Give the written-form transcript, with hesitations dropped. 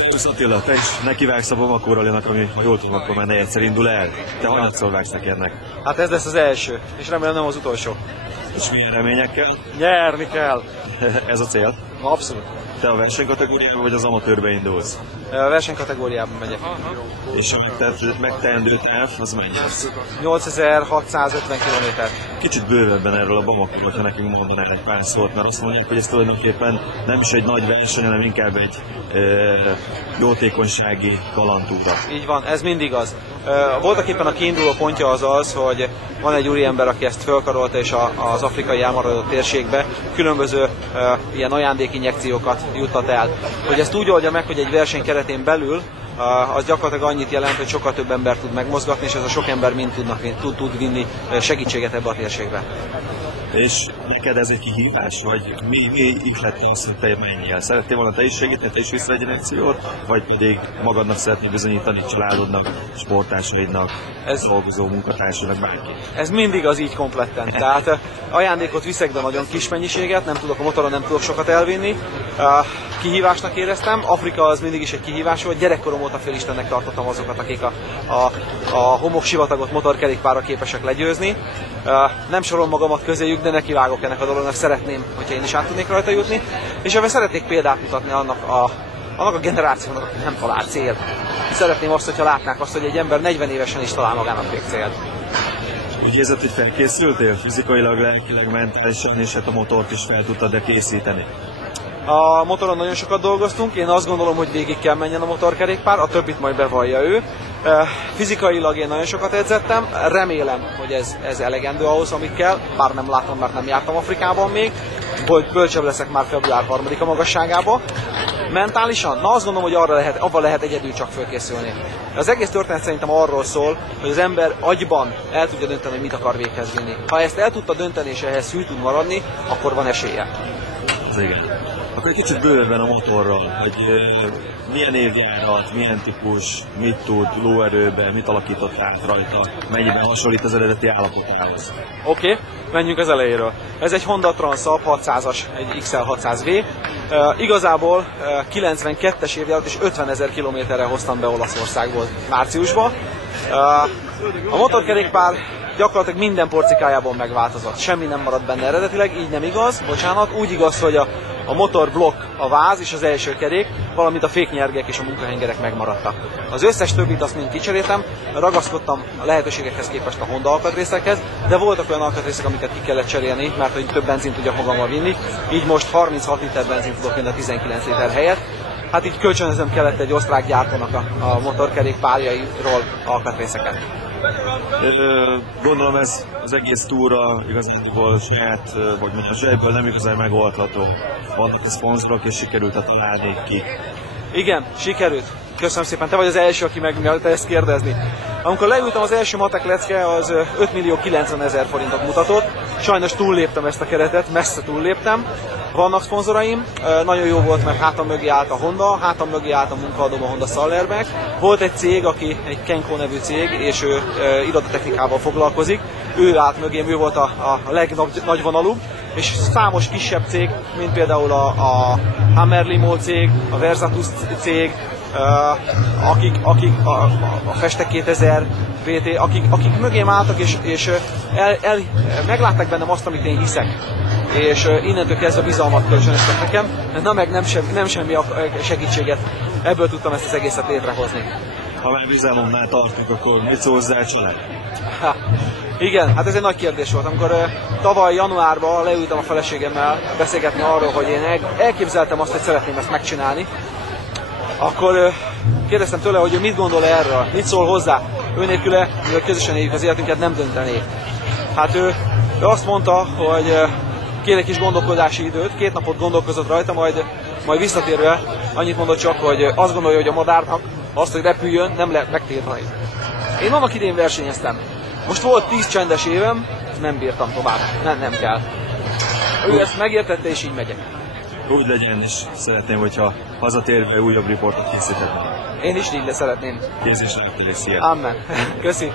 Szervusz Attila, te is nekivágsz a Bamako Rallynak, ami, ha jól tudom, akkor már negyedszer indul el. Te hanyatszor vágsz neki ennek? Hát ez lesz az első, és remélem nem az utolsó. És milyen reményekkel? Nyerni kell! Ez a cél? Abszolút. Te a versenykategóriában vagy az amatőrbe indulsz? A versenykategóriában megyek. És a megteendő táv, az mennyi? 8650 km. Kicsit bővebben erről a Bamakóról, ha nekünk mondanál egy pár szót, mert azt mondják, hogy ez tulajdonképpen nem is egy nagy verseny, hanem inkább egy jótékonysági kalandtúra. Így van, ez mindig az. Voltak éppen a kiinduló pontja az az, hogy van egy úriember, aki ezt fölkarolta, és az afrikai elmaradó térségbe különböző ilyen ajándékinjekciókat juttat el. Hogy ezt úgy oldja meg, hogy egy verseny keretén belül az gyakorlatilag annyit jelent, hogy sokkal több ember tud megmozgatni, és ez a sok ember mind tud vinni segítséget ebbe a térségbe. És neked ez egy kihívás, vagy mi ihlet az, hogy te menjél? Szeretnél volna te is segíteni, te is vissza egy akciót, vagy pedig magadnak szeretnél bizonyítani, családodnak, sportársaidnak, dolgozó munkatársainak, bárki? Ez mindig az így kompletten. Tehát ajándékot viszek, de nagyon kis mennyiséget, nem tudok a motoron, nem tudok sokat elvinni. Kihívásnak éreztem, Afrika az mindig is egy kihívás volt, gyerekkorom óta félistennek tartottam azokat, akik a homoksivatagot motorkerékpárra képesek legyőzni. Nem sorolom magamat közéjük, de nekivágok ennek a dolognak, szeretném, hogyha én is át tudnék rajta jutni, és ebben szeretnék példát mutatni annak a generációnak, aki nem talál célt. Szeretném azt, hogyha látnák azt, hogy egy ember 40 évesen is talál magának még célt. Úgy érzed, hogy felkészültél fizikailag, lelkileg, mentálisan, és hát a motort is fel tudtad készíteni? A motoron nagyon sokat dolgoztunk, én azt gondolom, hogy végig kell menjen a motorkerékpár, a többit majd bevallja ő. Fizikailag én nagyon sokat edzettem, remélem, hogy ez elegendő ahhoz, amit kell, bár nem látom, mert nem jártam Afrikában még, bölcsebb leszek már február 3-a magasságában. Mentálisan? Na azt gondolom, hogy abban lehet egyedül csak fölkészülni. Az egész történet szerintem arról szól, hogy az ember agyban el tudja dönteni, hogy mit akar véghez vinni. Ha ezt el tudta dönteni és ehhez hű tud maradni, akkor van esélye. Az igen. Akkor egy kicsit bővebben a motorral, hogy milyen évjárat, milyen típus, mit tud lóerőben, mit alakított át rajta, mennyiben hasonlít az eredeti állapotához. Oké, menjünk az elejéről. Ez egy Honda Transalp 600-as, egy XL600V. Igazából 92-es évjárat és 50 000 kilométerre hoztam be Olaszországból márciusban. A motorkerékpár gyakorlatilag minden porcikájában megváltozott. Semmi nem maradt benne eredetileg, így nem igaz, bocsánat. Úgy igaz, hogy a motorblokk, a váz és az első kerék, valamint a féknyergek és a munkahengerek megmaradtak. Az összes többit azt mind kicseréltem, ragaszkodtam a lehetőségekhez képest a Honda alkatrészekhez, de voltak olyan alkatrészek, amiket ki kellett cserélni, mert hogy több benzint tudjak magammal vinni. Így most 36 liter benzint tudok vinni a 19 liter helyett. Hát így kölcsönözöm kellett egy osztrák gyártónak a motorkerékpárjairól alkatrészeket. Gondolom ez az egész túra igazából saját, vagy mondjam, sejtből nem igazán megoldható. Vannak a szponzorok, és sikerült találni ki. Igen, sikerült. Köszönöm szépen, te vagy az első, aki megmerte ezt kérdezni. Amikor leültem, az első matek lecke az 5.090.000 forintot mutatott. Sajnos túlléptem ezt a keretet, messze túlléptem. Vannak szponzoraim, nagyon jó volt, mert hátam mögé állt a Honda, hátam mögé állt a munkaadóm a Honda Sallerbeck. Volt egy cég, aki egy Kenko nevű cég, és ő irodatechnikával foglalkozik. Ő állt mögém, ő volt a legnagyvonalúbb, és számos kisebb cég, mint például a Hammer Limo cég, a Versatus cég, akik a Festek 2000 VT, akik mögém álltak, és meglátták bennem azt, amit én hiszek. És innentől kezdve bizalmat kölcsönöztek nekem, na meg nem semmi segítséget, ebből tudtam ezt az egészet létrehozni. Ha már bizalomnál tartunk, akkor mit szól hozzá a család? Igen, hát ez egy nagy kérdés volt. Amikor tavaly januárban leültem a feleségemmel beszélgetni arról, hogy én elképzeltem azt, hogy szeretném ezt megcsinálni, akkor kérdeztem tőle, hogy ő mit gondol erről, mit szól hozzá. Ő nélküle, mivel közösen éljük az életünket, nem döntené. Hát ő azt mondta, hogy kér egy kis gondolkodási időt, 2 napot gondolkozott rajta, majd visszatérve annyit mondott csak, hogy azt gondolja, hogy a madárnak azt, hogy repüljön, nem lehet megtiltani. Én annak idén versenyeztem. Most volt 10 csendes évem, nem bírtam tovább, nem kell. Ő ezt megértette, és így megyek. Úgy legyen, és szeretném, hogyha hazatérve újabb riportot készíthetnénk. Én is így szeretném. Érzésre, szia! Amen. Köszi.